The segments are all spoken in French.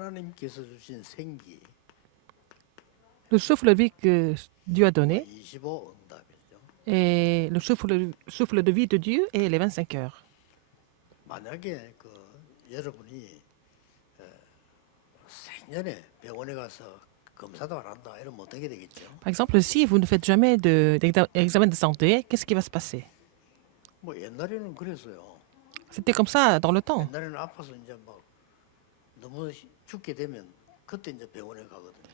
하나님께서 주신 생기 Le souffle de vie que Dieu a donné 25 응답이죠. et le souffle de vie de Dieu est les 25 heures. 만약에 여러분이 생년에 병원에 가서 검사도 안 한다 이러면 어떻게 되겠죠? Par exemple, si vous ne faites jamais d'examen de santé, qu'est-ce qui va se passer? 뭐 옛날에는 그랬어요. C'était comme ça dans le temps. 옛날에는 아파서 이제 막 너무 죽게 되면 그때 이제 병원에 가거든요.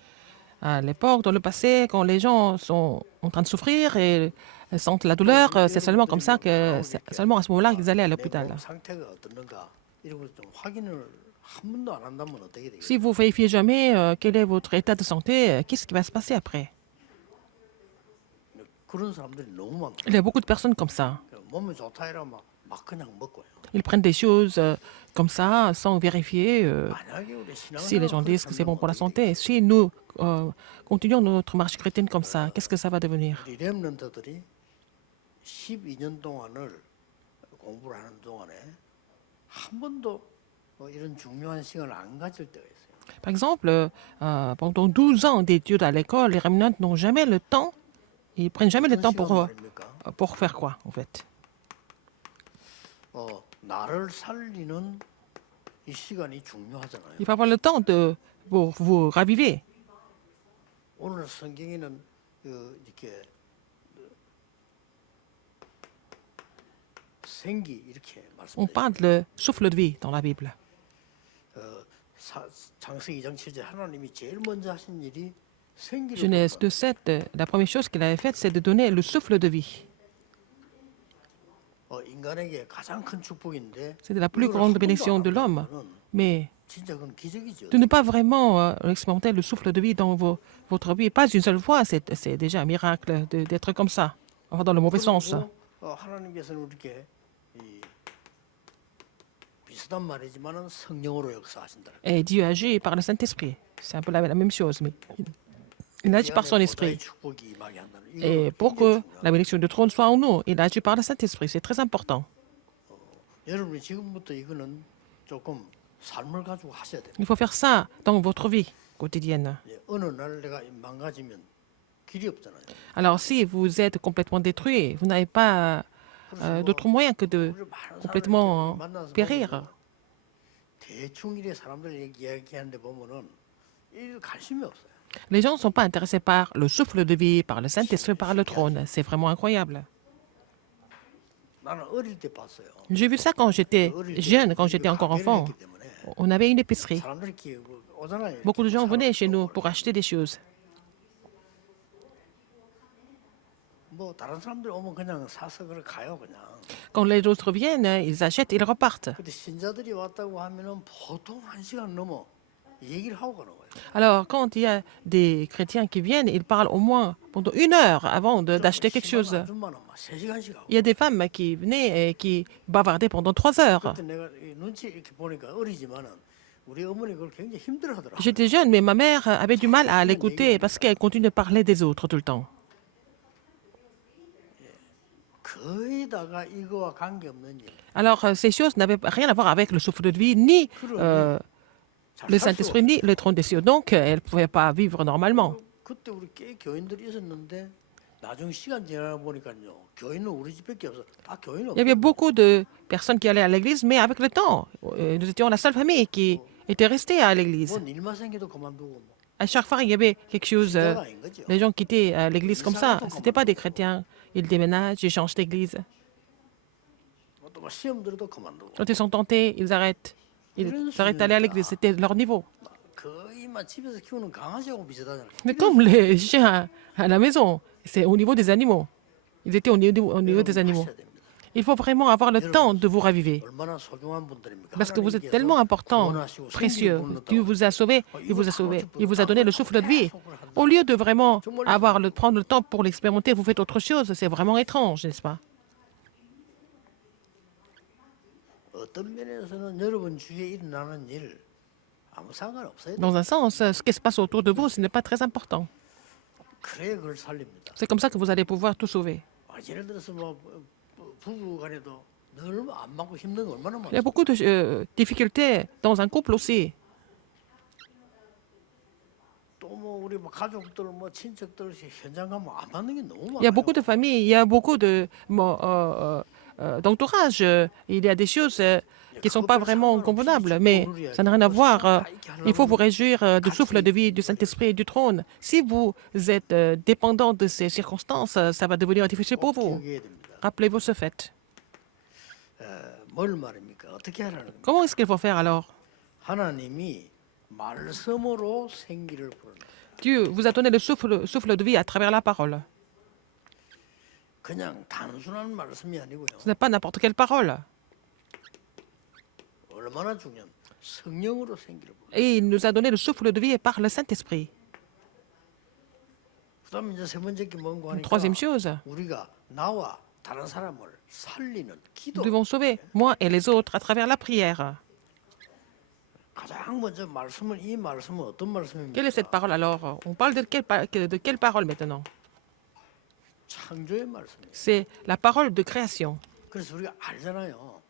À l'époque, dans le passé, quand les gens sont en train de souffrir et sentent la douleur, c'est seulement comme ça que, c'est seulement à ce moment-là qu'ils allaient à 내 l'hôpital. 몸 상태가 어떻는가 이런 걸 좀 확인을 한 번도 안 한다면 어떻게 되겠어요? Si vous vérifiez jamais quel est votre état de santé, qu'est-ce qui va se passer après? 그런 사람들이 너무 많다. Il y a beaucoup de personnes comme ça. 몸이 좋다 이러면 막 그냥 먹고요. Ils prennent des choses comme ça, sans vérifier 만약에 우리 si les gens 신앙생활을 disent que c'est bon 산다면 pour la 어떻게 santé. Si nous continuons notre marche chrétienne comme ça, qu'est-ce que ça va devenir? 우리 렘넌트들이 12년 동안을 공부를 하는 동안에 한 번도 이런 중요한 시간을 안 가질 때가 있어요. Par exemple, pendant 12 ans d'études à l'école, les remnants n'ont jamais le temps, ils prennent jamais le 어떤 temps 시간 말입니까? pour faire quoi, en fait? 나를 살리는 이 시간이 중요하잖아요. Il faut avoir le temps pour vous raviver. 오늘 성경에는 이렇게 생기 이렇게 On 말씀드려요. parle de souffle de vie dans la Bible. 창세기 2장 7절 하나님이 제일 먼저 하신 일이 생기를 Genèse 부른 2:7, la première chose qu'il avait faite, c'est de donner le souffle de vie. 인간에게 가장 큰 축복인데 C'était la plus 이걸 grande 한 번도 bénédiction 안 de l'homme. 하면은 Mais 진짜 그건 기적이죠. de ne pas vraiment expérimenter le souffle de vie dans votre vie, pas une seule fois, c'est déjà un miracle d'être comme ça, enfin dans le mauvais sens. 그리고 하나님께서는 이렇게 비슷한 말이지만은 성령으로 역사하신다. Et Dieu agit par le Saint-Esprit. C'est un peu la même chose, mais il agit par son esprit. 축복이 임하게 한다는. Et pour que la bénédiction du trône soit en nous, il agit par le Saint-Esprit. C'est très important. 여러분이 지금부터 이거는 조금 삶을 가지고 하셔야 돼요. Il faut faire ça dans votre vie quotidienne. 어느 날 내가 망가지면 길이 없잖아요. Alors si vous êtes complètement détruit, vous n'avez pas d'autre moyen que de 우리 많은 complètement 사람들 만나서 périr. 보면은 대충 이래 사람들 이야기하는데 보면은 이 관심이 없어요. Les gens ne sont pas intéressés par le souffle de vie, par le Saint-Esprit, par le trône. C'est vraiment incroyable. 나는 어릴 때 봤어요. J'ai vu ça quand j'étais jeune, quand j'étais encore enfant. On avait une épicerie. 사람들이 이렇게 오잖아요. Beaucoup de gens venaient chez nous pour acheter des choses. 뭐 다른 사람들 오면 그냥 사서 그냥 가요 그냥. Quand les autres viennent, ils achètent, ils repartent. 근데 신자들이 왔다고 하면은 보통 1시간 넘어 얘기를 하고 가는 거예요. Alors, quand il y a des chrétiens qui viennent, ils parlent au moins pendant 1 heure avant d'acheter quelque chose. 아줌마는 막 3시간씩 하고. Il y a des femmes qui venaient et qui bavardaient pendant 3 heures. 그때 내가 이 눈치 이렇게 보니까 어리지만은 우리 어머니 그걸 굉장히 힘들어하더라고. J'étais jeune, mais ma mère avait du mal à l'écouter parce qu'elle continue de parler des autres tout le temps. 거의 다가 이거와 관계없는 일. Alors, ces choses n'avaient rien à voir avec le souffle de vie, ni le Saint-Esprit, ni le trône des cieux. Donc, elle ne pouvait pas vivre normalement. 그때 우리 꽤 교인들이 있었는데 나중 시간 지나다 보니까요. 교인은 우리 집밖에 없어. 다 교인 Il y avait beaucoup de personnes qui allaient à l'église, mais avec le temps, nous étions la seule famille qui était restée à l'église. 뭔 일만 생겨도 그만두고 뭐. À chaque fois, il y avait quelque chose. 시대가 아닌 거죠. Les gens quittaient l'église comme ça. Ce n'étaient pas des chrétiens. Ils déménagent, ils changent d'église. 또 시험 들어도 그만두고. Quand ils sont tentés, ils arrêtent. Ils arrêtent d'aller à l'église. C'était leur niveau. 거의 막 집에서 키우는 강아지하고 비슷하잖아요. Mais comme les chiens à la maison, c'est au niveau des animaux. Ils étaient au niveau des animaux. 하셔야 됩니다. Il faut vraiment avoir le temps de vous raviver. 얼마나 소중한 분들입니까? Parce que vous êtes 하나님께서 tellement important, 구원하시고 précieux. 생기를 Dieu vous a sauvé, il vous a sauvé, il vous a donné le souffle de vie. Au lieu de vraiment prendre le temps pour l'expérimenter, vous faites autre chose. C'est vraiment étrange, n'est-ce pas? 어떤 면에서는 여러분 주위에 일어나는 일 아무 상관없어요. Dans un sens, ce qui se passe autour de vous, ce n'est pas très important. 그래 그걸 살립니다. C'est comme ça que vous allez pouvoir tout sauver. 예를 들어서 뭐 부부간에도 늘 안 맞고 힘든 거 얼마나 Il y a 많아요. beaucoup de difficultés dans un couple aussi. 또 뭐 우리 뭐 가족들 뭐 친척들 현장 가면 안 맞는 게 너무 Il y a 많아요. beaucoup de familles, il y a beaucoup de d'entourage. Il y a des choses qui ne sont pas vraiment convenables, mais ça n'a rien à voir. Il faut vous réjouir du souffle de vie, du Saint-Esprit et du trône. Si vous êtes dépendant de ces circonstances, ça va devenir difficile pour vous. 기억해야 됩니다. Rappelez-vous ce fait. 뭘 말입니까? 어떻게 하라는 겁니까? Comment est-ce qu'il faut faire alors? 하나님이 말씀으로 생기를 불어넣어요. Dieu vous a donné le souffle de vie à travers la parole. 그냥 단순한 말씀이 아니고요. Ce n'est pas n'importe quelle parole. 얼마나 중요한 성령으로 생기를 불어넣어요. Et il nous a donné le souffle de vie par le Saint-Esprit. 그다음 이제 세 번째 게 뭔가 하니까 Troisième chose, 우리가 나와 다른 사람을 살리는 기도. nous devons sauver moi et les autres à travers la prière. 가장 먼저 말씀은 이 말씀은 어떤 말씀입니까? Quelle est cette parole alors? On parle de quelle parole maintenant? 창조의 말씀이에요. C'est la parole de création. 그래서 우리가 알잖아요.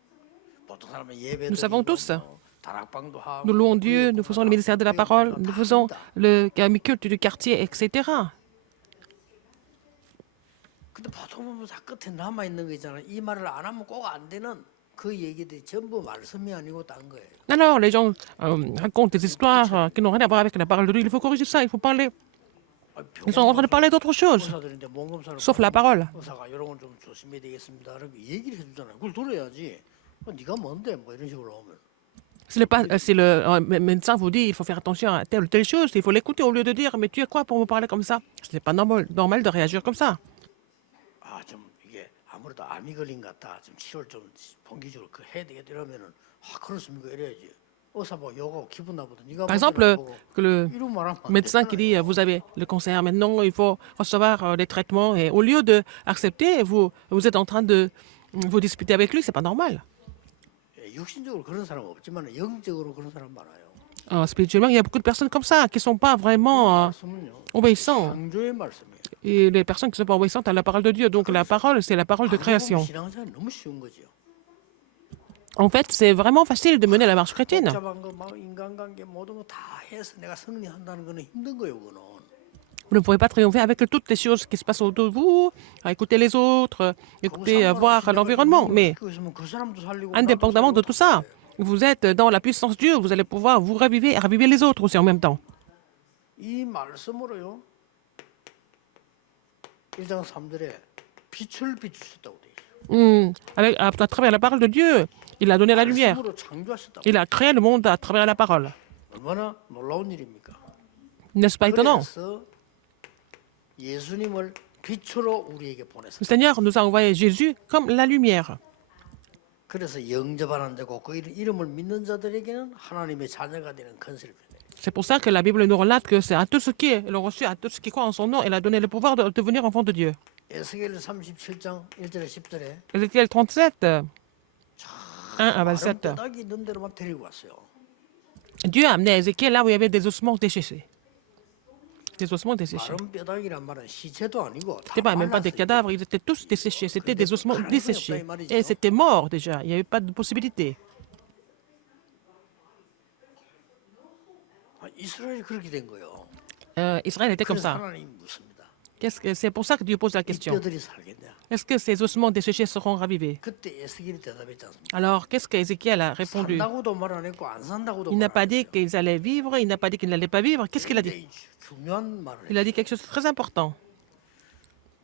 보통 사람은 예배 Nous savons tous. 다락방도 하고 Nous louons Dieu, nous faisons le ministère de la parole, nous faisons le culte du quartier, etc. 근데 보통 보면 다 끝에 남아 있는 거 있잖아요. 이 말을 안 하면 꼭 안 되는 그 얘기들이 전부 말씀이 아니고 딴 거예요. Alors, les gens racontent des histoires qui n'ont rien à voir avec la parole de Dieu. Il faut corriger ça, il faut parler. Ils sont en train de parler d'autre chose, 의사들인데 몽검사를 sauf la parole. 의사가 이런 건 좀 조심해야 되겠습니다. 이렇게 얘기를 해주잖아요. 그걸 들어야지. 네가 뭔데? 뭐 이런 식으로 하면. Si le médecin vous dit il faut faire attention à telle ou telle chose, il faut l'écouter au lieu de dire mais tu es quoi pour me parler comme ça? Ce n'est pas normal de réagir comme ça. 아, 좀 이게 아무래도 암이 걸린 것 같다. 좀 치료를 좀 본기적으로 그 해야 되겠다 이러면은 아 그렇습니까 이래야지. 의사 보고 욕하고 기분 나쁘다. 네가 Par exemple, 보고 que le 이런 말하면 안 médecin qui dit 되잖아요. vous avez le cancer maintenant, il faut recevoir des traitements et au lieu de accepter, vous êtes en train de vous disputer avec lui, c'est pas normal. 예, 육신적으로 그런 사람 없지만 영적으로 그런 사람 많아요. Spirituellement, il y a beaucoup de personnes comme ça qui sont pas vraiment 말씀은요. obéissants. 창조의 말씀이에요. Et les personnes qui sont pas obéissantes à la parole de Dieu. Donc la parole, c'est la parole de création. 신앙생활 너무 쉬운 거죠. En fait, c'est vraiment facile de mener la marche chrétienne. 복잡한 거막 인간관계 모든 거 다 해서 내가 승리한다는 거는 힘든 거예요, 그거는. Vous ne pouvez pas triompher avec toutes les choses qui se passent autour de vous, à écouter les autres, écouter, voir l'environnement. Mais 그 사람도 살리고 indépendamment de tout ça, vous êtes dans la puissance de Dieu, vous allez pouvoir vous raviver et raviver les autres aussi en même temps. 이 말씀으로요. 1장 3절에 빛을 비추셨다고 돼 있어요. À travers la parole de Dieu, il a donné la lumière. 말씀으로 창조하셨다고. Il a créé le monde à travers la parole. 얼마나 놀라운 일입니까? N'est-ce pas étonnant? 그래서 예수님을 빛으로 우리에게 보냈어요. Le Seigneur nous a envoyé Jésus comme la lumière. 그래서 영접하는 자고 그 이름을 믿는 자들에게는 하나님의 자녀가 되는 권세를 주네요. C'est pour ça que la Bible nous relate que c'est à tous ceux qui l'ont reçu, à tous ceux qui croient en son nom, il a donné le pouvoir de devenir enfant de Dieu. 에스겔 37장 1절에 10절에 Ézéchiel 37, 1 à 27. 뼈다귀 있는 데로만 데리고 왔어요. Dieu a amené Ézéchiel là où il y avait des ossements déchets. Des ossements desséchés. 마른 뼈다귀란 말은 시체도 아니고 C'était pas même pas des cadavres, ils étaient tous desséchés. C'était des ossements desséchés. Et c'était mort déjà. Il n'y avait pas de possibilité. 이스라엘이 그렇게 된 거예요. Israël était comme 그래서 ça. 하나님이 묻습니다. C'est pour ça que Dieu pose la 이 question. 뼈들이 살겠냐? Est-ce que ces ossements desséchés seront ravivés? 그때 에스겔이 대답했지 않습니까? Alors, qu'est-ce qu'Ézéchiel a répondu? 산다고도 말 안 했고 안 산다고도 Il n'a 말 pas 안 dit 했어요. qu'ils allaient vivre, il n'a pas dit qu'ils n'allaient pas vivre. Qu'est-ce qu'il a dit? 근데 이 중요한 말을 Il a dit quelque chose de très important.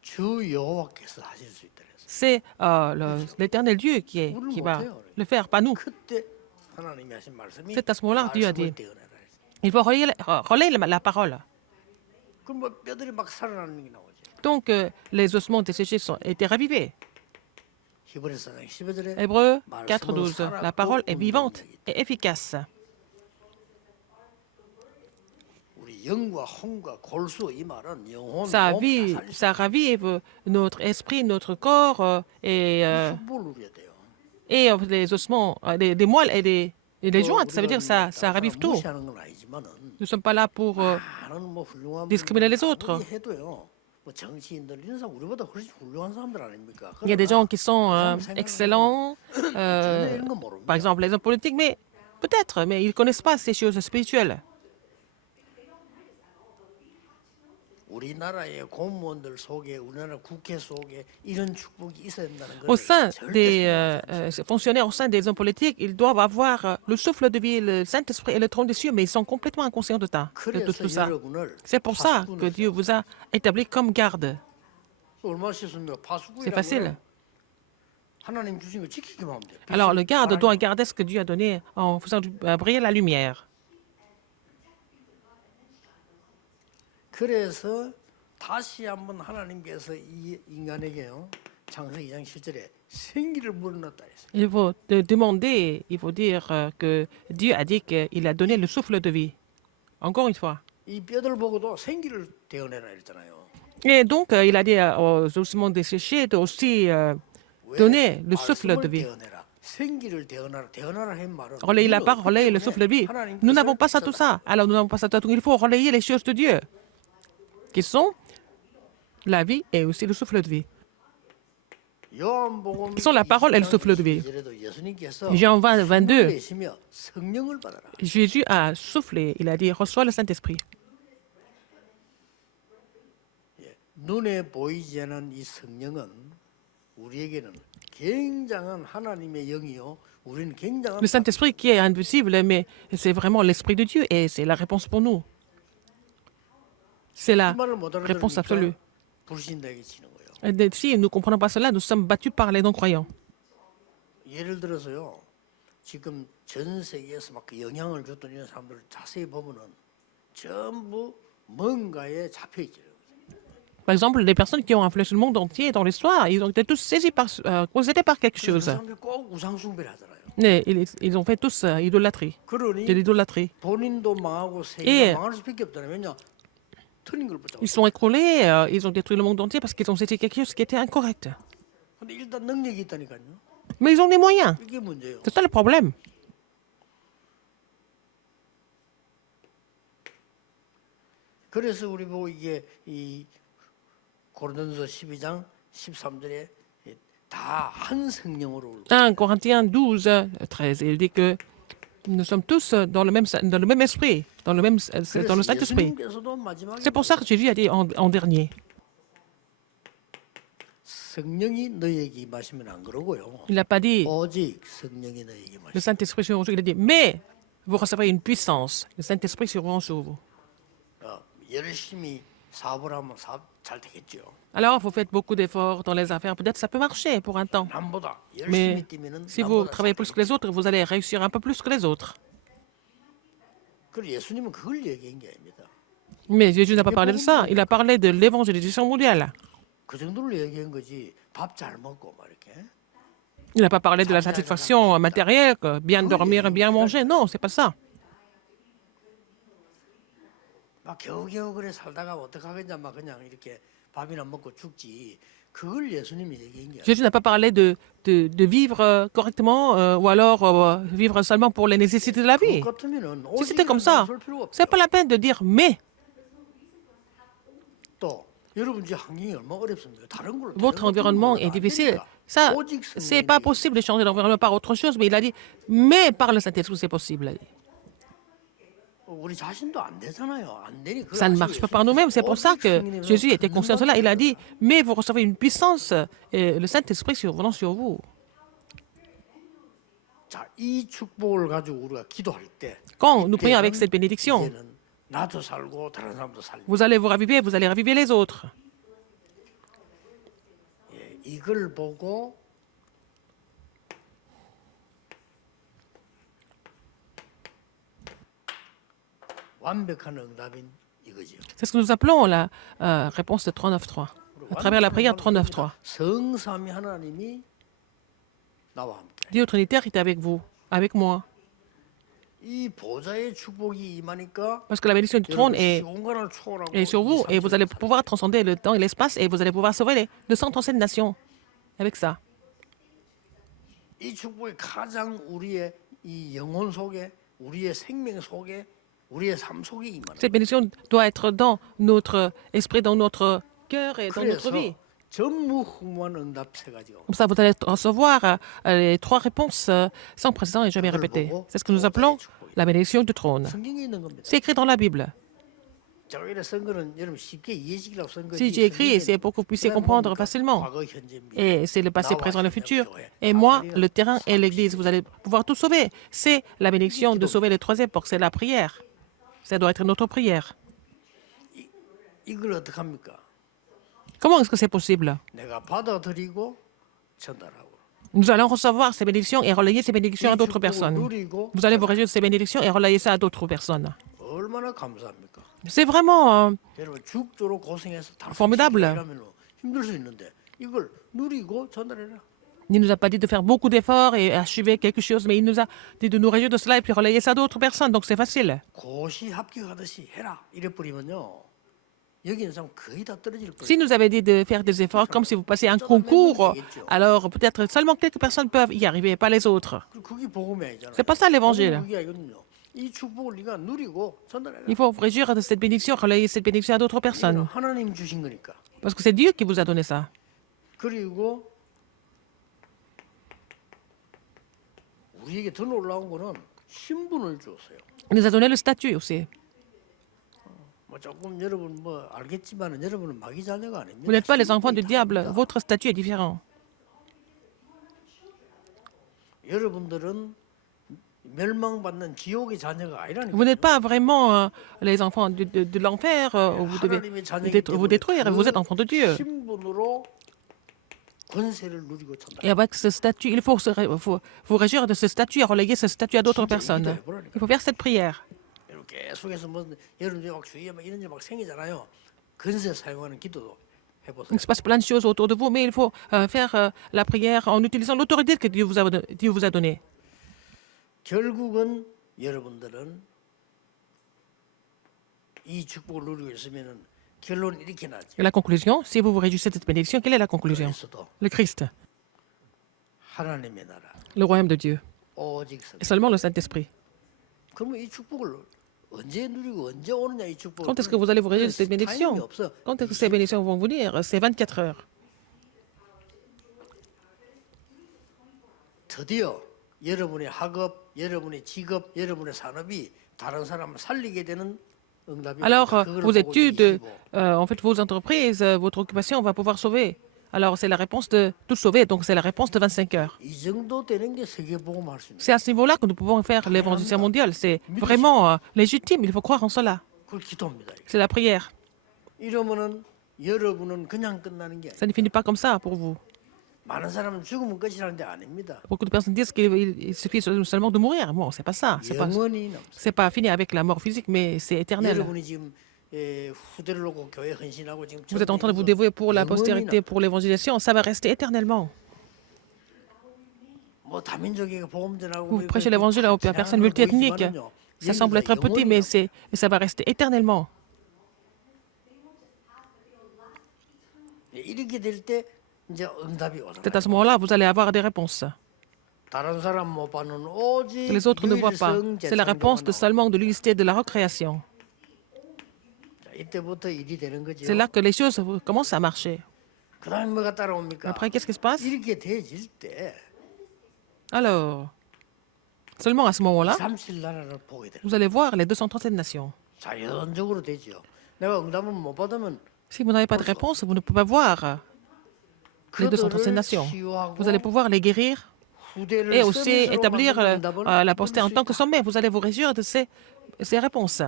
주 여호와께서 하실 수 있다 그랬어요. C'est l'éternel Dieu qui va le faire, pas nous. 그때 하나님이 하신 말씀이 C'est à ce moment-là que Dieu a 말씀을 dit. 떼어내라 했어요. Il faut relayer la parole. 그럼 뭐 뼈들이 막 살아나는 게 나오죠. Donc, les ossements desséchés étaient ravivés. 히브리서 4장 15절에 Hébreux 4.12. La parole est vivante et efficace. 우리 영과 혼과 골수 이 말은 영혼 Ça ravive notre esprit, notre corps 축복을 누려야 돼요. et les ossements, les moelles et les jointes. Ça veut dire ça ravive tout. 무시하는 건 아니지만은 Nous ne sommes pas là pour 많은 뭐 훌륭한 discriminer les autres. 분들이 해도요. 뭐 정치인들 이런 사람 우리보다 훨씬 훌륭한 사람들 아닙니까? Il y a des gens qui sont 그러나 excellents, 전혀 이런 건 모릅니다. par exemple les hommes politiques, mais peut-être, mais ils ne connaissent pas ces choses spirituelles. 우리나라의 공무원들 속에 우리나라 국회 속에 이런 축복이 있어야 된다는 Au 걸 sein 절대 des 생각 못했어요. fonctionnaires, au sein des hommes politiques, ils doivent avoir le souffle de vie, le Saint-Esprit et le trône des cieux, mais ils sont complètement inconscients de tout 그래서 ça. 여러분을 C'est pour ça que Dieu vous a établi comme garde. 얼마나 쉽습니까? C'est facile. 파수꾼이라면 하나님 주신 거 지키기만 하면 돼요. Alors, le garde doit 하나님 garder ce que Dieu a donné en faisant briller la lumière. 그래서 다시 한번 하나님께서 이 인간에게요. 창세기 2장 7절에 생기를 물어놨다 했어요. Il faut demander, il faut dire que Dieu a dit qu'il a donné le souffle de vie. Encore une fois. 이 뼈들 보고도 생기를 대어내라 했잖아요. Et donc, il a dit aux ossements desséchés de aussi 왜 donner le souffle de 말씀을 vie. 대어내라. 생기를 대어내라 한 말은 Relayer la parole, relayer le 없기 souffle de vie. 때문에 하나님 Nous n'avons pas ça, 뜻을 tout ça. Alors, nous n'avons pas ça, tout ça. Donc, il faut relayer les choses de Dieu, qui sont la vie et aussi le souffle de vie. 요한복음 Qui sont la parole et le souffle de vie. 22절에도 예수님께서 Jean 20, 22, 내쉬며 성령을 받아라. Jésus a soufflé. Il a dit, reçois le Saint-Esprit. 눈에 보이지 않은 이 성령은 우리에게는 굉장한 하나님의 영이요. 우리는 굉장한 Le Saint-Esprit qui est invisible, mais c'est vraiment l'Esprit de Dieu et c'est la réponse pour nous. C'est la 말을 못 réponse absolue. 알아들으니까 불신자에게 치는 거예요. Et si nous ne comprenons pas cela, nous sommes battus par les non-croyants. 예를 들어서요. 지금 전 세계에서 막 영향을 줬던 이런 사람들을 자세히 보면은 전부 뭔가에 잡혀 있죠. Par exemple, les personnes qui ont influencé le monde entier dans l'histoire, ils ont été tous saisis possédés par quelque 그 chose. 사람들이 꼭 우상 숭배를 하잖아요. Mais ils ont fait tous idolâtrie, 그러니 de l'idolâtrie. 본인도 망하고 예. 세계가 망할 수밖에 없잖아요. 왜냐? 틀린 걸 붙잡고. Ils sont écroulés, ils ont détruit le monde entier parce qu'ils ont saisi quelque chose qui était incorrect. 근데 일단 능력이 있다니까요. Mais ils ont les moyens. 이게 문제예요. C'est ça le problème. 그래서 우리 보고 이게 이 고린도서 12장 13절에 다 한 성령으로 1 Corinthiens 12, 13, il dit que nous sommes tous dans le même esprit, dans le Saint-Esprit. 예수님께서도 마지막에 C'est pour ça que Jésus a dit en dernier. 성령이 너희에게 임하시면 안 그러고요. Il n'a pas dit 오직 성령이 너희에게 le 임하시면 Saint-Esprit sur vous. Il a dit, mais vous recevrez une puissance. Le Saint-Esprit survient sur vous. 열심히 사업을 하면 사업 잘 되겠죠. Alors, vous faites beaucoup d'efforts dans les affaires. Peut-être ça peut marcher pour un temps. 남보다 Mais 열심히 뛰면은 si vous 남보다 travaillez 잘 plus que les autres, vous allez réussir un peu plus que les autres. 그리고 예수님은 그걸 얘기한 게 아닙니다. Mais Jésus n'a pas parlé de ça. Il a parlé de l'évangélisation mondiale. 그 정도로 얘기한 거지. 밥 잘 먹고 막 이렇게. Il n'a pas parlé de la satisfaction matérielle, que bien dormir et bien manger. Non, c'est pas ça. 막 겨우겨우 그래 살다가 어떡하겠냐 막 그냥 이렇게 밥이나 먹고 죽지. 그걸 예수님이 얘기한 게 아니에요. Jésus n'a pas parlé de vivre correctement ou alors vivre seulement pour les nécessités de la vie. 같으면은 Si c'était comme ça, 설 필요가 c'est 없어요. pas la peine de dire mais. 또 여러분 지 환경이 얼마나 어렵습니까? 다른 걸로 Votre environnement est difficile. Ça, c'est pas possible de changer d'environnement par autre chose, mais il a dit, mais par le Saint-Esprit, c'est possible. 우리 자신도 안 되잖아요. 안 되니 그걸 Ça ne 아시고 marche pas par nous-mêmes. C'est pour ça que Jésus était conscient de cela. Il a dit, mais vous recevez une puissance, le Saint-Esprit survenant sur vous. 자, 이 축복을 가지고 우리가 기도할 때 Quand nous prions avec cette bénédiction, 이제는 나도 살고 다른 사람도 살고 vous allez vous raviver, vous allez raviver les autres. 예, 이걸 보고 완벽한 응답인 이거죠. C'est ce que nous appelons la réponse de 393. À travers la prière 393. 성삼위 하나님이 나와 함께. Dieu Trinitaire est avec vous, avec moi. 이 보좌의 축복이 임하니까 Parce que la bénédiction du trône est 시공간을 초월하고 et sur vous, et vous allez 살- pouvoir transcender le temps et l'espace, et vous allez pouvoir sauver les 237 nations avec ça. 이 축복이 가장 우리의 이 영혼 속에 우리의 생명 속에 우리의 삶 속에 임하는 Cette bénédiction doit être dans notre esprit, dans notre cœur et dans notre 그래서 vie. 전무후무한 응답 세 가지가 Comme ça, vous allez recevoir les 3 réponses sans précédent et jamais répétées. C'est ce que nous appelons la bénédiction du trône. 성경에 있는 겁니다. C'est écrit dans la Bible. 제가 이래 쓴 거는 여러분 쉽게 이해시키려고 쓴 거지. Si j'ai écrit, c'est pour que vous puissiez comprendre facilement. 과거, 현재, 미래. Et c'est le passé, 나와 présent et le 신의 futur. 교회. Et moi, 아사리는 le terrain et l'église, vous allez pouvoir tout sauver. C'est la bénédiction de sauver les trois époques, c'est la prière. Ça doit être notre prière. 이걸 어떻게 합니까? Comment est-ce que c'est possible? 내가 받아들이고 전달하고. Nous allons recevoir ces bénédictions et relayer ces bénédictions à 이 d'autres 축복을 personnes. 누리고 Vous allez vous réjouir de ces bénédictions et relayer ça à d'autres personnes. 얼마나 감사합니까? C'est vraiment 여러분 죽도록 고생해서 다 Formidable. 하면 힘들 수 있는데 이걸 누리고 전달해라. il ne nous a pas dit de faire beaucoup d'efforts et achever quelque chose, mais il nous a dit de nous réjouir de cela et puis relayer ça à d'autres personnes. Donc c'est facile. 고시 합격하듯이 해라. 이래 뿌리면요. 여기 있는 사람 거의 다 떨어질 거예요. Si nous avait dit de faire des efforts comme si vous passiez un concours, alors peut-être seulement quelques personnes peuvent y arriver, pas les autres. 그게 복음이 아니잖아요. C'est pas ça l'évangile. 그게 아니거든요. 이 축복을 네가 누리고 전달해라. Il faut vous réjouir de cette bénédiction, relayer cette bénédiction à d'autres personnes. 하나님 주신 거니까. Parce que c'est Dieu qui vous a donné ça. 그리고 우리에게 더 놀라운 거는 신분을 줬어요. Il nous a donné le statut aussi. 뭐 조금 여러분 뭐 알겠지만은 여러분은 마귀 자녀가 아닙니다. Vous n'êtes pas les enfants du diable. Votre statut est différent. 여러분들은 멸망받는 지옥의 자녀가 아니라니까. Vous n'êtes pas vraiment les enfants de l'enfer où vous devez 하나님의 자녀이기 vous détruire. Vous êtes enfants de Dieu. 신분으로 권세를 누리고 전달. Et avec ce statut, il faut vous réjouir de ce statut et relayer ce statut à d'autres personnes. Il faut faire cette prière. 이렇게 계속해서 뭐 여러분들 막 주위에 막 이런 일 막 생기잖아요. 권세 사용하는 기도도 해보세요. Il se passe plein de choses autour de vous, mais il faut faire la prière en utilisant l'autorité que Dieu vous a donnée. 결국은 여러분들은 이 축복을 누리고 있으면은 결론은 이렇게 나죠. Et la conclusion, si vous vous réjouissez de cette bénédiction, quelle est la conclusion? 그리스도 Le Christ, 하나님의 나라 le royaume de Dieu, 오직 et seulement le Saint-Esprit. 그러면 이 축복을 언제 누리고 언제 오느냐 이 축복. Quand est-ce que vous allez vous réjouir de cette 타임이 bénédiction? 없어. Quand est-ce que ces bénédictions vont venir? C'est 24 heures. 드디어 여러분의 학업, 여러분의 직업, 여러분의 산업이 다른 사람을 살리게 되는 응답이. Alors, 그걸 vos 보고 études, 25. en fait, vos entreprises, votre occupation va pouvoir sauver. Alors, c'est la réponse de tout sauver, donc c'est la réponse de 25 heures. 이 정도 되는 게 세계복음 할 수 있는. C'est à ce niveau-là que nous pouvons faire l'évangélisation mondiale. C'est vraiment légitime, il faut croire en cela. 그걸 기도합니다. C'est la prière. 이러면은 여러분은 그냥 끝나는 게 아니에요. Ça ne finit pas comme ça pour vous. 많은 사람은 죽으면 끝이라는 게 아닙니다. Beaucoup de personnes disent qu'il suffit seulement de mourir. Bon, c'est pas ça. 영원히 남습니다. C'est pas fini avec la mort physique, mais c'est éternel. 여러분이 지금 후대를 놓고 교회 헌신하고 지금 Vous êtes en train de vous dévouer pour la postérité, pour l'évangélisation. Ça va rester éternellement. 뭐 다민족에게 복음 전하고 Vous prêchez l'évangile aux personnes multiethniques. Ça semble être petit, mais ça va rester éternellement. 이렇게 될 때 이제 응답이 오더라. C'est à ce moment-là vous allez avoir des réponses 다른 사람 못 받는 오직 que les autres ne voient pas. 유일성 C'est la réponse de 재창조가 나와. seulement de l'unité de la recréation. 자, 이때부터 일이 되는 거죠. C'est là que les choses commencent à marcher. 그다음에 뭐가 따라옵니까? Après, qu'est-ce qui se passe? 이렇게 돼질 때 Alors, seulement à ce moment-là, 30일 나라를 보게 돼요. vous allez voir les 237 nations. 자연적으로 되죠. 내가 응답을 못 받으면 Si vous n'avez pas de réponse, vous ne pouvez pas voir les 237 그들을 nations. 치유하고 Vous allez pouvoir les guérir 후대를 et aussi 서밋으로 établir 만드는 응답을 la postée en 누릴 수 tant que 있다. sommet. Vous allez vous réjouir de ces réponses.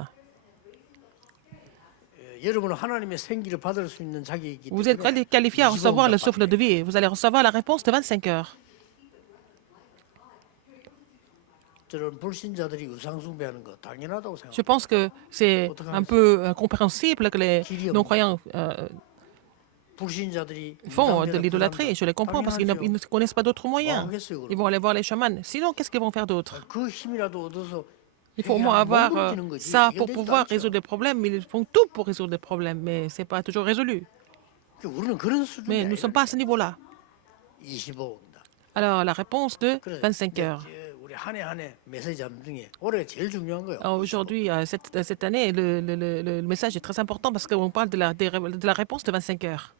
여러분은 하나님의 생기를 받을 수 있는 자격이기 Vous êtes 때문에 qualifié à 25 recevoir le 응답 souffle de vie. Vous allez recevoir la réponse de 25 heures. 저런 불신자들이 우상 숭배하는 거 당연하다고 Je 생각합니다. pense que c'est un peu incompréhensible que les non-croyants 불신자들이 font de 무당들을 l'idolâtrie. Je les comprends parce qu'ils 당연하죠. ne connaissent pas d'autres moyens. 하겠어요, Ils vont aller voir les chamans. Sinon, qu'est-ce qu'ils vont faire d'autre? 그 힘이라도 얻어서 Il faut au moins avoir ça pour pouvoir résoudre des problèmes. Ils font tout pour résoudre des problèmes, mais ce n'est pas toujours résolu. 우리는 그런 수준이 Mais nous ne sommes pas à ce niveau-là. 25입니다. Alors, la réponse de 25 heures. 우리 한 해 한 해 메시지 중에 올해가 제일 중요한 거예요. Alors, aujourd'hui, cette année, le message est très important parce qu'on parle de la réponse de 25 heures.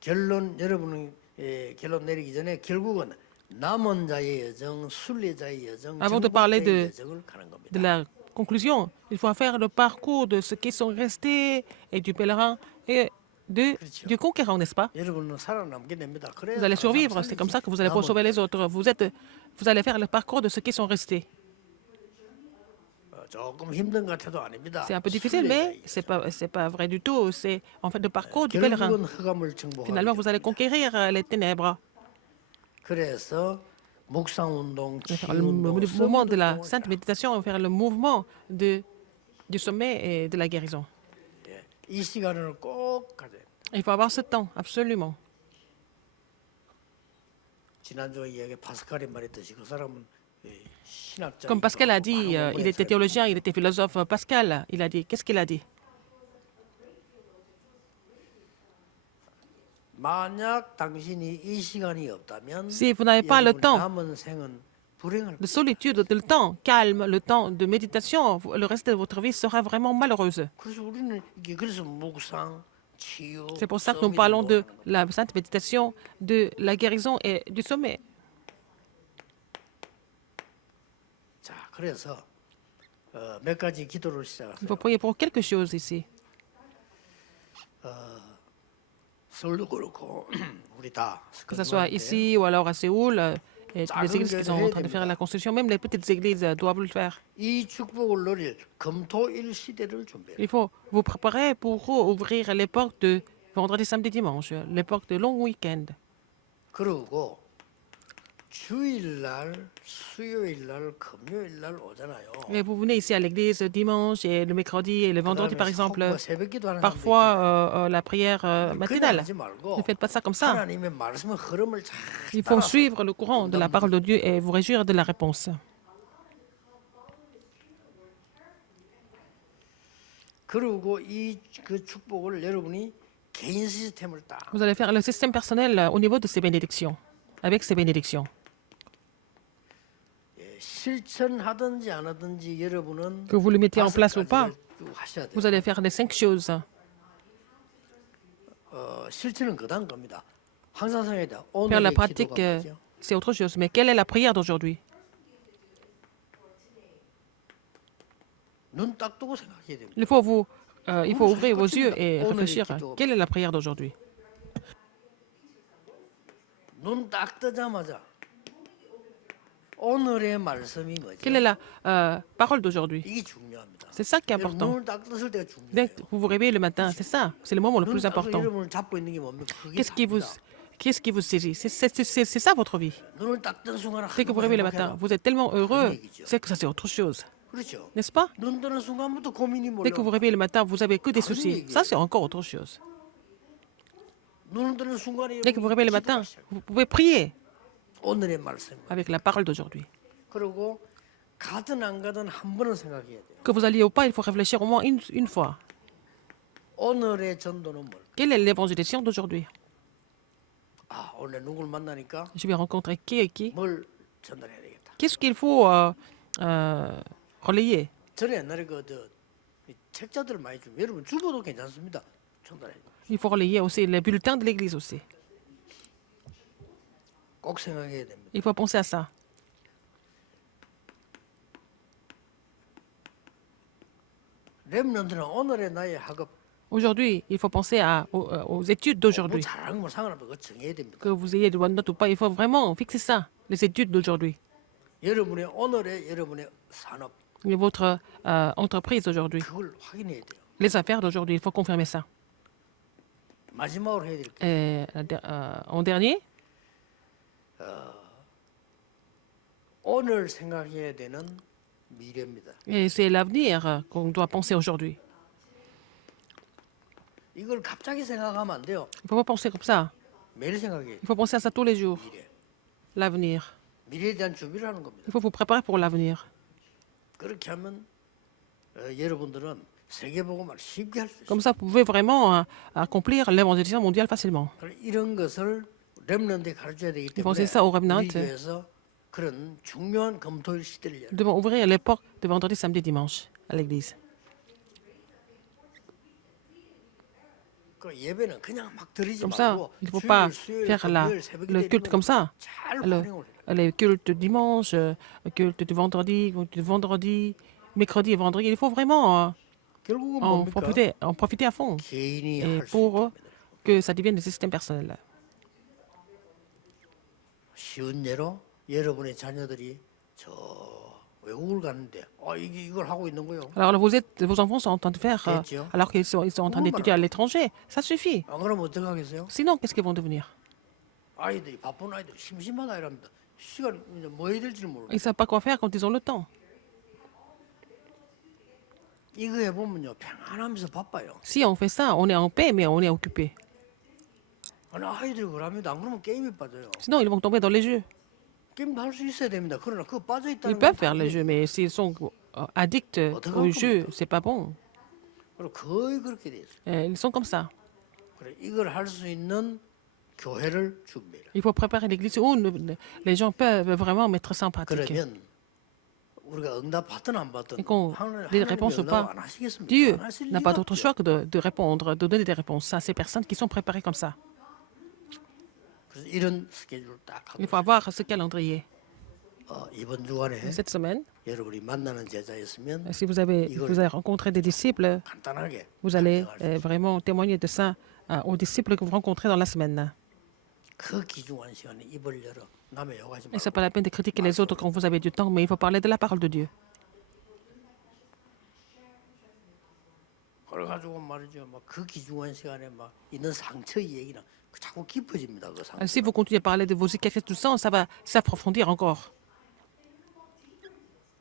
결론 여러분은 결론 내리기 전에 결국은 남은 자의 여정, 순례자의 여정, Avant de parler 정복자의 여정을 가는 겁니다. De la conclusion, il faut faire le parcours de ceux qui sont restés et du pèlerin et du conquérant, n'est-ce pas? 여러분은 살아남게 됩니다. Vous allez survivre, c'est comme ça que vous allez pouvoir sauver les autres. Vous allez faire le parcours de ceux qui sont restés. 조금 힘든 것 같아도 아닙니다. C'est un peu difficile, mais c'est pas vrai du tout. C'est en fait le parcours du pèlerin. 결국은 흑암을 정복하게 Finalement, vous allez conquérir les ténèbres. 그래서 묵상 운동, Faire 치유 le 운동, mouvement de la 성도 sainte méditation, faire le mouvement du sommet et de la guérison. 이 시간을 꼭 가져야 돼요. Il faut avoir ce temps, absolument. 지난주에 이야기 파스칼이 말했듯이 그 사람은 신학자. Comme Pascal a dit, il était théologien, il était philosophe. Pascal, il a dit, qu'est-ce qu'il a dit? 만약 당신이 이 시간이 없다면 Si vous n'avez pas le 여러분의 temps 남은 생은 불행할 de solitude, le temps calme, le temps de méditation, le reste de votre vie sera vraiment malheureuse. 그래서 우리는 이게 그래서 묵상, 치유. C'est pour ça que nous parlons de la sainte méditation, de la guérison et du sommet. 자, 그래서 몇 가지 기도를 Il 시작하세요. faut prier pour quelque chose ici. 서울도 그렇고 우리 다. Que ce soit ici ou alors à Séoul, et toutes les églises qui sont en train de faire la construction, même les petites églises doivent le faire. 이 축복을 누릴 금토일 시대를 준비해. Il faut vous préparer pour ouvrir les portes de vendredi, samedi, dimanche, les portes de long week-end. 그리고 주일날, 수요일날, 금요일날 오잖아요. Et vous venez ici à l'église dimanche et le mercredi et le vendredi, par exemple, 새벽기도 하는 parfois la prière 그냥 matinale. 하지 말고 Ne faites pas ça comme ça. 하나님의 말씀의 흐름을 잘 Il faut 따라서 suivre le courant de la parole de Dieu et vous réjouir de la réponse. 그리고 이 그 축복을 여러분이 개인 시스템을 딱 Vous allez faire le système personnel au niveau de ces bénédictions, avec ces bénédictions. 실천하든지 안 하든지 여러분은 Que vous le mettiez en place ou pas, 쭉 하셔야 돼요. vous allez faire les 5 choses. 실천은 그다음 겁니다. 항상 생각해야 돼요. Faire la 오늘의 pratique, 기도가 뭐죠? c'est autre chose. Mais quelle est la prière d'aujourd'hui? 눈 딱 뜨고 생각해야 됩니다. Il faut ouvrir vos yeux et réfléchir. Quelle est la prière d'aujourd'hui? 눈 딱 뜨자마자 오늘의 말씀이 뭐죠? Quelle est la parole d'aujourd'hui? 이게 중요합니다. C'est ça qui est 여러분, important. 눈을 딱 떴을 때가 중요해요. Dès que vous vous réveillez le matin, c'est ça. C'est le moment le 눈 plus 딱 important. 여러분을 잡고 있는 게 뭡니까? 그게 Qu'est-ce 답니다. qui vous saisit? C'est ça votre vie. 눈을 딱 뜬 순간 Dès que vous vous réveillez le matin, vous êtes tellement heureux, c'est que ça c'est autre chose. 그렇죠. N'est-ce pas? 눈 뜨는 순간부터 고민이 Dès que vous vous 몰려. réveillez le matin, vous avez que des soucis. Ça c'est encore autre chose. 눈 뜨는 순간에 Dès que vous vous réveillez le matin, vous pouvez prier 오늘의 말씀. avec la parole d'aujourd'hui. 그리고 가든 안 가든 한 번은 생각해야 돼요. Que vous alliez ou pas, il faut réfléchir au moins une fois. 오늘의 전도는 뭘까? Quelle est l'évangélisation d'aujourd'hui? 아, 오늘 누굴 만나니까 Je vais rencontrer qui et qui? 뭘 전달해야 되겠다. Qu'est-ce qu'il faut relayer? 저는 옛날에 이 책자들을 많이 주면 여러분 주보도 괜찮습니다. 전달해. Il faut relayer aussi les bulletins de l'Église aussi. 꼭 생각해야 됩니다. Il faut penser à ça. 렘넌트는 오늘의 나의 학업 Aujourd'hui, il faut penser aux études 뭐 d'aujourd'hui. 잘하는 건 상관없어. 그거 정해야 됩니다. Que vous ayez de bonnes notes ou pas, il faut vraiment fixer ça, les études d'aujourd'hui. 여러분의 오늘의 여러분의 산업 Et votre entreprise d'aujourd'hui, 그걸 확인해야 돼요. les affaires d'aujourd'hui, il faut confirmer ça. 마지막으로 해야 될 게 Et en dernier, 오늘 생각해야 되는 미래입니다. et c'est l'avenir qu'on doit penser aujourd'hui. 이걸 갑자기 생각하면 안 돼요. Il ne faut pas penser comme ça. 매일 생각해야 돼요. Il faut penser à ça tous les jours. 미래. L'avenir. 미래에 대한 준비를 하는 겁니다. Il faut vous préparer pour l'avenir. 그렇게 하면 여러분들은 세계복음을 쉽게 할 수 있어요. Comme ça, vous pouvez vraiment accomplir l'évangélisation mondiale facilement. 이런 것을 렘넌트에 가르쳐야 되기 Il faut 때문에 enseigner ça au remnant. 우리 교회에서 그런 중요한 금토일 시대를 열. Nous devons ouvrir les portes de vendredi, samedi, dimanche à l'église. 그 예배는 그냥 막 드리지 Comme ça, 말고 il ne faut pas 수요일, faire 금요일, 새벽 le culte comme ça. 잘 Le, 활용을 해요. les cultes dimanche, le culte du vendredi, mercredi et vendredi. Il faut vraiment 결국은 en 뭡니까? profiter à fond 개인이 et 할 수 pour 있게. que ça devienne des systèmes personnels. 쉬운 예로 여러분의 자녀들이 저 외국을 갔는데 이걸 하고 있는 거요. Alors, vos enfants sont en train de faire, 됐죠. alors qu'ils sont en train d'étudier à l'étranger. Ça suffit. 안 그러면 어떻게 하겠어요? Sinon, qu'est-ce qu'ils vont devenir? 아이들이 바쁜 아이들 심심하다 이랍니다. 시간 이제 뭐 해야 될지 모르고 Ils ne savent pas quoi faire quand ils ont le temps. 이거 해보면요 평안하면서 바빠요. Si on fait ça, on est en paix, mais on est occupé. 아니 아이들이 그럽니다. 안 그러면 게임에 빠져요. Sinon, ils vont tomber dans les jeux. 게임도 할 수 있어야 됩니다. 그러나 그거 빠져 Ils 있다는 peuvent faire les jeux, mais s'ils sont addicts aux jeux, c'est pas bon. 그리고 거의 그렇게 돼 있어요. Ils sont comme ça. 그래 이걸 할 수 있는 교회를 준비해라. Il faut préparer l'église où les gens peuvent vraiment mettre ça en pratique. 그러면 우리가 응답 받든 안 받든 Et qu'on 하나님이 des réponses ou 응답 pas, 안 하시겠습니까? Dieu 안 하실 n'a 리가 pas d'autre 없죠. choix que de répondre, de donner des réponses à ces personnes qui sont préparées comme ça. 그래서 이런 스케줄 딱 Il 하고 faut avoir ce calendrier. 이번 주간에 Cette semaine, 여러분이 만나는 제자였으면 si vous avez rencontré des disciples, 간단하게 vous allez 간증할 수 vraiment témoigner de ça aux disciples que vous rencontrez dans la semaine. 그 귀중한 시간에 입을 열어 남의 욕하지 Et ce n'est 말고 pas la peine de critiquer les autres quand vous avez du temps, mais il faut parler de la parole de Dieu. 그래가지고 말이죠 막 그 귀중한 시간에 막 있는 상처의 얘기는 자꾸 깊어집니다 그 상처. Si vous continuez à parler de vos cicatrices, tout ça, ça va s'approfondir encore.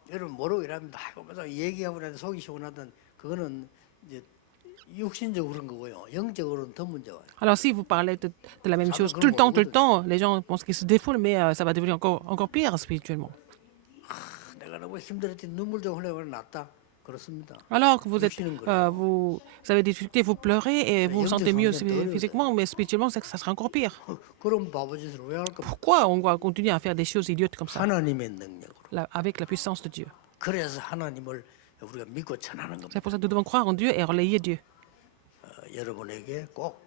여러분 모르고 이랍니다. 아이고 맨날 얘기하고 나서 속이 시원하던 그거는 이제 육신적으로 그런 거고요. 영적으로는 더 문제가 와요. Alors, si vous parlez de la même chose tout le temps, les gens pensent qu'ils se défoulent, mais ça va devenir encore pire spirituellement. 내가 너무 힘들었더니 눈물 좀 흘려고 낫다. 그렇습니다. Alors que 육신은 그래요. vous avez des difficultés, vous pleurez et vous vous sentez mieux 영적 physiquement, mais spirituellement, ça sera encore pire. 그런 바보짓을 왜 할까? Pourquoi on va continuer à faire des choses idiotes comme ça, 하나님의 능력으로. avec la puissance de Dieu? 그래서 하나님을 우리가 믿고 전하는 겁니다. C'est pour ça que nous devons croire en Dieu et relayer Dieu. 여러분에게 꼭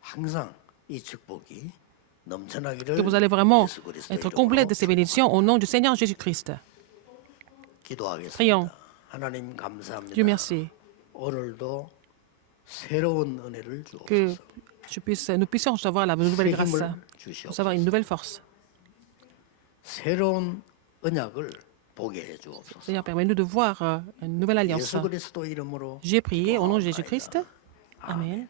항상 이 축복이 Que 넘쳐나기를 vous allez vraiment 예수 그리스도 être 이름으로 complet de ces bénédictions au nom du Seigneur Jésus-Christ. 기도하겠습니다. Prions. 하나님 감사합니다. Dieu merci. 오늘도 새로운 은혜를 Que 주옵소서. nous puissions recevoir la nouvelle 새 grâce, 힘을 recevoir une 주시옵소서. nouvelle force. 새로운 언약을 보게 해 주옵소서. Seigneur, permets-nous de voir une nouvelle alliance. 예수 그리스도 이름으로 J'ai prié au nom de Jésus-Christ. Amen.